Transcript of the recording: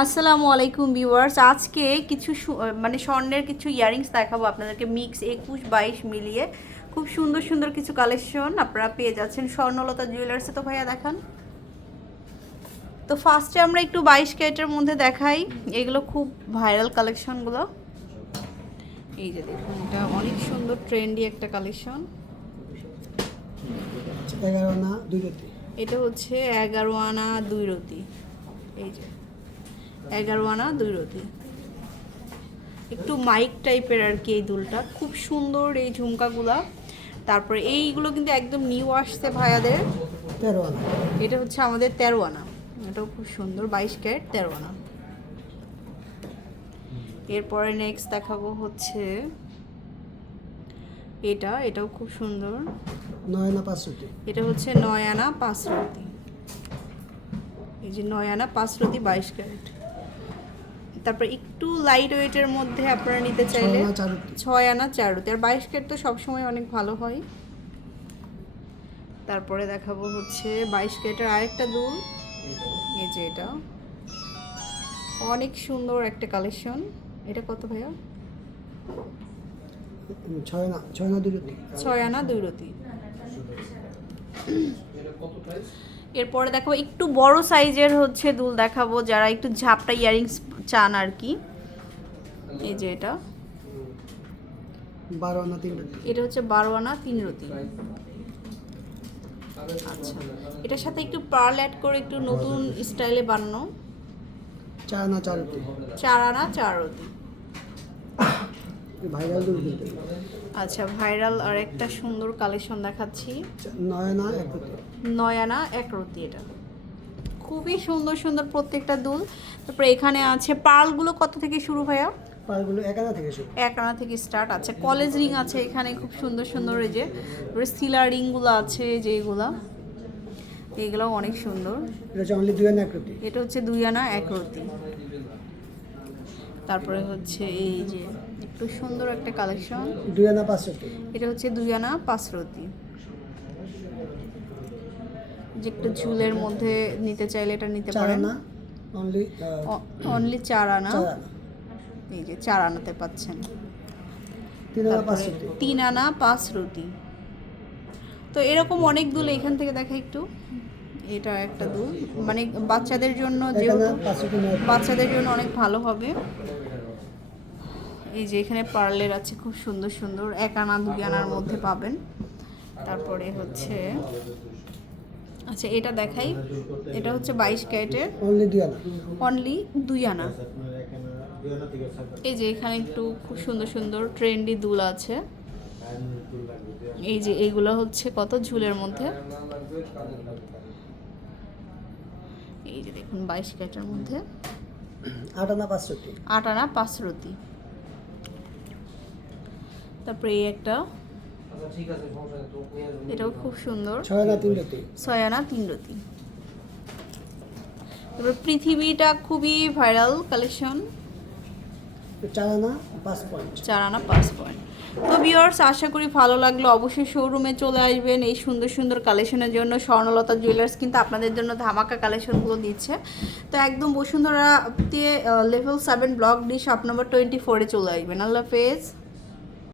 আসসালামু আলাইকুম ভিউয়ার্স। আজকে কিছু মানে স্বর্ণের কিছু ইয়ারিংস দেখাবো আপনাদেরকে। মিক্স একুশ বাইশ মিলিয়ে খুব সুন্দর সুন্দর কিছু কালেকশন আপনারা পেয়ে যাচ্ছেন। স্বর্ণলতা জুয়েলার্সে তো ভাইয়া দেখান। তো ফার্স্টে আমরা একটু বাইশ ক্যারেটের মধ্যে দেখাই। এগুলো খুব ভাইরাল কালেকশনগুলো। এই যে দেখুন এটা অনেক সুন্দর ট্রেন্ডি একটা কালেকশন। এগারো না দুই রতি। এটা হচ্ছে এগারো আনা দুই রতি। এই যে। এগারো আনা দুই রতি একটু মাইক টাইপের আর কি এই দুলটা। খুব সুন্দর এই ঝুমকাগুলা। তারপরে এইগুলো কিন্তু একদম নিউ আসছে ভাইয়াদের। তেরো আনা এটা হচ্ছে আমাদের তেরো আনা এটাও খুব সুন্দর বাইশ ক্যারেট তেরো আনা এরপরে নেক্সট দেখাবো হচ্ছে এটা। এটাও খুব সুন্দর। নয় আনা পাঁচ রতি এটা হচ্ছে নয় আনা পাঁচ রতি এই যে নয় আনা পাঁচ রতি বাইশ ক্যারেট। তারপর একটু লাইট ওয়েটের মধ্যে আপনারা নিতে চাইলে ছয় আনা চার রতি আর বাইশ ক্যারেট তো সবসময় অনেক ভালো হয়। তারপরে দেখাবো হচ্ছে বাইশ ক্যারেটের আরেকটা দুল। এই যে এটা। অনেক সুন্দর একটা কালেকশন এটা কত ভাইয়া? ছয় না ছয় না দুই রতি ছয় আনা দুই রতি এরপরে দেখাবো একটু বড় সাইজের হচ্ছে দুল দেখাবো যারা একটু ঝাপটা ইয়ারিংস চান আর কি। এই যে এটা। বারো আনা তিন এটা হচ্ছে বারো আনা তিন রতি। আচ্ছা। এটার সাথে একটু পার্ল অ্যাড করে একটু নতুন স্টাইলে বানানো। চার আনা চার রতি। চার আনা চার রতি। আচ্ছা ভাইরাল আর একটা সুন্দর কালেকশন দেখাচ্ছি। চা- নয় আনা এক রতি নয় আনা এক রতি এটা। খুবই সুন্দর সুন্দর প্রত্যেকটা দুল। তারপরে এখানে আছে পার্লগুলো কত থেকে শুরু ভাইয়া? পারগুলো এক আনা থেকে শুরু। এক আনা থেকে স্টার্ট আছে কলেজ রিং আছে এখানে খুব সুন্দর সুন্দর এই যে সিলার রিংগুলো আছে যে এগুলা অনেক সুন্দর। এটা হচ্ছে অনলি দুই আনা এক রতি এটা হচ্ছে দুই আনা এক রতি তারপরে হচ্ছে এই যে একটু সুন্দর একটা কালেকশন। দুই আনা এটা হচ্ছে দুই আনা পাঁচ যে একটু ঝুলের মধ্যে নিতে চাইলে এটা নিতে পারেন। অনলি অনলি চার আনা এই যে চার আনাতে পাচ্ছেন তিন আনা পাঁচ রুটি তো এরকম অনেক দুল এখান থেকে দেখা একটু। এটা একটা দুল। মানে বাচ্চাদের জন্য যেহেতু। বাচ্চাদের জন্য অনেক ভালো হবে। এই যে এখানে পার্লের আছে খুব সুন্দর সুন্দর এক আনা দুই আনার মধ্যে পাবেন। তারপরে হচ্ছে আচ্ছা এটা দেখাই। এটা হচ্ছে বাইশ ক্যারেটের। অনলি দুই আনা এই যে এখানে একটু খুব সুন্দর সুন্দর ট্রেন্ডি দুল আছে। এই যে এইগুলো হচ্ছে কত? ঝুলের মধ্যে। এই যে দেখুন বাইশ ক্যারেটের মধ্যে। আট আনা পাঁচ রতি আট আনা পাঁচ রতি তারপরে এই একটা। এটাও খুব সুন্দর। ছয় আনা তিন রতি? তারপর পৃথিবীটা খুবই ভাইরাল কালেকশন চার আনা পাঁচ পয়েন্ট পাঁচ পয়েন্ট তো ভিউয়ার্স আশা করি ভালো লাগল। অবশ্যই শোরুমে চলে আসবেন এই সুন্দর সুন্দর কালেকশনের জন্য। স্বর্ণলতা জুয়েলার্স কিন্তু আপনাদের জন্য ধামাকা কালেকশনগুলো দিচ্ছে। তো একদম বসুন্ধরা দিয়ে level seven block D shop number twenty ফোরে চলে আসবেন। আল্লাহ হাফেজ।